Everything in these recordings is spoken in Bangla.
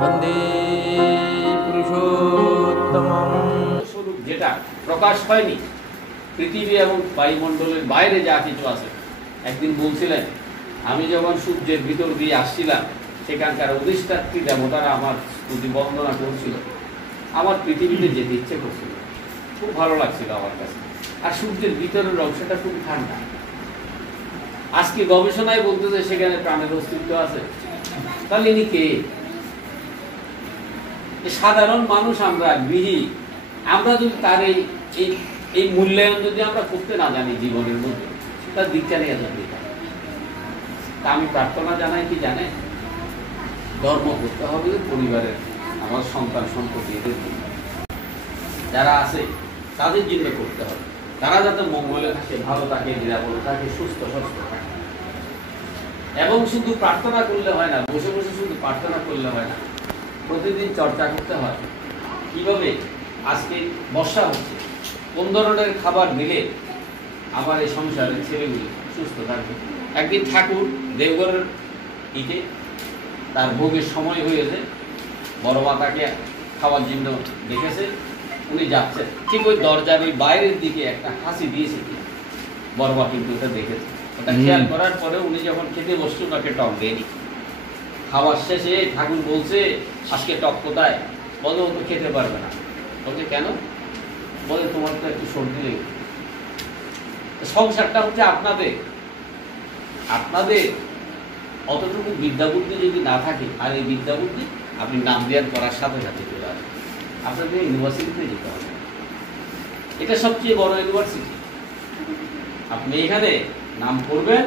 বন্দে পুরুষোত্তমম। স্বরূপ যেটা প্রকাশ হয়নি, পৃথিবী এবং বায়ুমণ্ডলের বাইরে যা কিছু আছে। একদিন বলছিলেন, আমি যখন সূর্যের ভিতর দিয়ে আসছিলাম, সেখানকার অধিষ্ঠাত্রী দেবতারা আমার স্তুতি বন্দনা করছিল। আমার পৃথিবীতে যেতে ইচ্ছে করছিল, খুব ভালো লাগছিল আমার কাছে। আর সূর্যের ভিতরের অংশটা খুব ঠান্ডা। আজকে গবেষণায় বলতেছে সেখানে প্রাণের অস্তিত্ব আছে। তাহলে ইনি কে? সাধারণ মানুষ, আমরা গৃহী। আমরা যদি তার এই মূল্যায়ন যদি আমরা করতে না জানি জীবনের মধ্যে, তার দিকটা নিয়ে জানি। তা আমি প্রার্থনা জানাই, কি জানে, ধর্ম করতে হবে পরিবারের, আমার সন্তান সম্পত্তি, এদের যারা আছে তাদের জন্য করতে হবে। তারা যাতে মঙ্গলে থাকে, ভালো থাকে, নিরাপদে থাকে, সুস্থ সুস্থ থাকে। এবং শুধু প্রার্থনা করলে হয় না, বসে বসে শুধু প্রার্থনা করলে হয় না, প্রতিদিন চর্চা করতে হয়। কিভাবে? আজকে বর্ষা হচ্ছে, কোন ধরনের খাবার দিলে আমার এই সংসারের ছেলেগুলি সুস্থ থাকবে। একদিন ঠাকুর দেওঘরের ইটে তার ভোগের সময় হয়েছে, বড় মাতাকে খাওয়ার জন্য দেখেছে, উনি যাচ্ছেন, ঠিক ওই দরজার ওই বাইরের দিকে একটা হাসি দিয়েছে বড় মা, কিন্তু ওটা দেখেছে। ওটা খেয়াল করার পরে উনি যখন খেতে বসছে, ওনাকে টক দেয়নি। খাওয়ার শেষে ঠাকুর বলছে, আজকে টক কোথায়? বলে, ও তো খেতে পারবে না। বলছে, কেন? বলে, তোমার তো একটু সর্দি লেগে। সংসারটা হচ্ছে আপনাদের। আপনাদের অতটুকু বিদ্যা বুদ্ধি যদি না থাকে, আর এই বিদ্যা বুদ্ধি আপনি নাম দেওয়ার করার সাথে সাথে চলে আসবে। আপনাদের ইউনিভার্সিটিতে যেতে হবে। এটা সবচেয়ে বড় ইউনিভার্সিটি। আপনি এখানে নাম করবেন,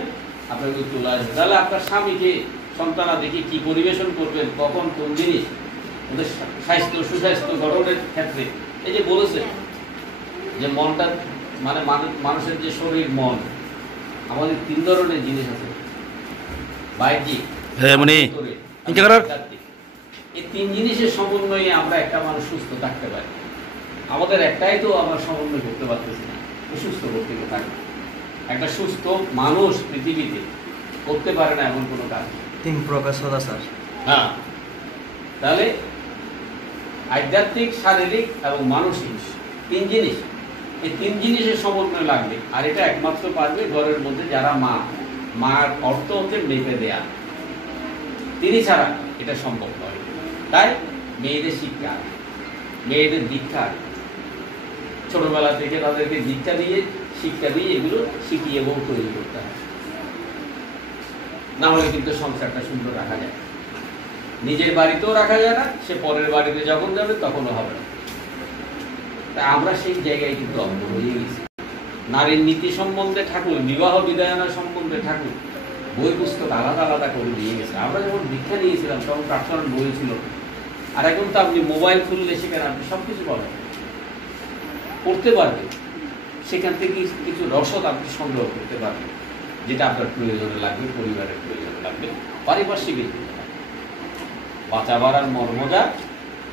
আপনাকে চলে আসবে। তাহলে আপনার স্বামীকে, সন্তানাদিকে কি পরিবেশন করবেন, কখন কোন জিনিস, ওদের স্বাস্থ্য সুস্বাস্থ্য গঠনের ক্ষেত্রে। এই যে বলেছে যে মনটা, মানে মানুষের যে শরীর, মন, আমাদের তিন ধরনের জিনিস আছে, বাহ্যিক, এই তিন জিনিসের সমন্বয়ে আমরা একটা মানুষ সুস্থ থাকতে পারি। আমাদের একটাই তো আমরা সমন্বয় করতে পারতেছি না, সুস্থ করতে থাকবে। একটা সুস্থ মানুষ পৃথিবীতে করতে পারে না এমন কোনো কাজ। তিন প্রকার সদা স্যার। হ্যাঁ, তাহলে আধ্যাত্মিক, শারীরিক এবং মানসিক তিন জিনিস, এই তিন জিনিসের সমন্বয় লাগবে। আর এটা একমাত্র পারবে ঘরের মধ্যে যারা মা। মার অর্থ হচ্ছে মেপে দেয়া, তিনি ছাড়া এটা সম্ভব নয়। তাই মেয়েদের শিক্ষা, মেয়েদের দীক্ষা, ছোটবেলা থেকে তাদেরকে দীক্ষা দিয়ে, শিক্ষা দিয়ে এগুলো শিখিয়ে এবং তৈরি করতে হয়। না হলে কিন্তু সংসারটা সুন্দর রাখা যায়। নিজের বাড়িতেও রাখা যায় না, সে পরের বাড়িতে যখন যাবে তখনও হবে না। তা আমরা সেই জায়গায় কিন্তু অন্ধ হয়ে গেছি। নারীর নীতি সম্বন্ধে ঠাকুর, বিবাহ বিধায়না সম্বন্ধে ঠাকুর বই পুস্তক আলাদা আলাদা করে দিয়ে গেছে। আমরা যখন দীক্ষা নিয়েছিলাম তখন প্রার্থনার বই ছিল। আর এখন তো আপনি মোবাইল খুললে সেখানে আপনি সবকিছু পাবেন, পড়তে পারবেন। সেখান থেকে কিছু রসদ আপনি সংগ্রহ করতে পারবেন, যেটা আপনার প্রয়োজনে লাগবে, পরিবারের প্রয়োজনে লাগবে, পারিপার্শ্বিক বাঁচা বাড়ার মর্মটা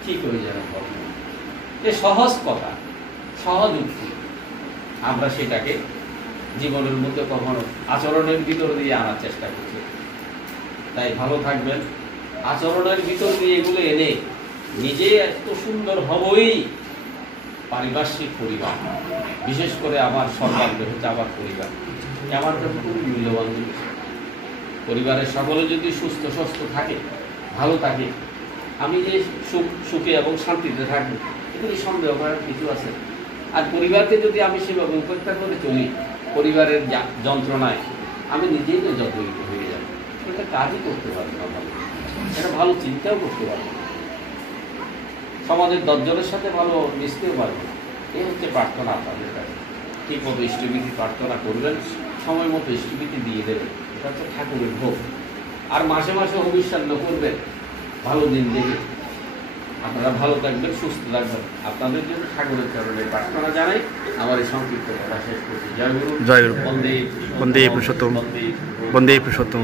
ঠিক হয়ে যাবে। এ সহজ কথা, সহজ যুক্তি, আমরা সেটাকে জীবনের মধ্যে কখনো আচরণের ভিতর দিয়ে আনার চেষ্টা করছি। তাই ভালো থাকবেন, আচরণের ভিতর দিয়ে এগুলো এনে নিজে এত সুন্দর হবই। পারিপার্শ্বিক পরিবার, বিশেষ করে আমার সর্বাগ্র হচ্ছে আমার পরিবার, আমার কাছে খুবই মূল্যবান জিনিস। পরিবারের সকলে যদি সুস্থ সুস্থ থাকে, ভালো থাকে, আমি যে সুখে এবং শান্তিতে থাকবো, এগুলি সন্দেহ করার কিছু আছে। আর পরিবারকে যদি আমি সেভাবে উপেক্ষা করে চলি, পরিবারের যন্ত্রণায় আমি নিজেই তো জর্জরিত হয়ে যাব। এটা কাজই করতে পারবো না, এটা ভালো চিন্তাও করতে পারবো না, সমাজের দশজনের সাথে ভালো মিশতেও পারবো না। এই হচ্ছে প্রার্থনা আপনাদের কাছে। ঠিক মতো ইষ্টবিধি প্রার্থনা করবেন, সময় মতো ইষ্টবিধি দিয়ে দেবেন, এটা হচ্ছে ঠাকুরের ভোগ। আর মাসে মাসে অভিষেক করবেন, ভালো দিন দেখে। আপনারা ভালো থাকবেন, সুস্থ থাকবেন। আপনাদের জন্য ঠাকুরের চরণে প্রার্থনা জানাই। আমার এই সংক্ষিপ্ত কথা শেষ করছি। জয় গুরু, জয় গুরু। বন্দে বন্দে পুরুষোত্তম, বন্দে পুরুষোত্তম।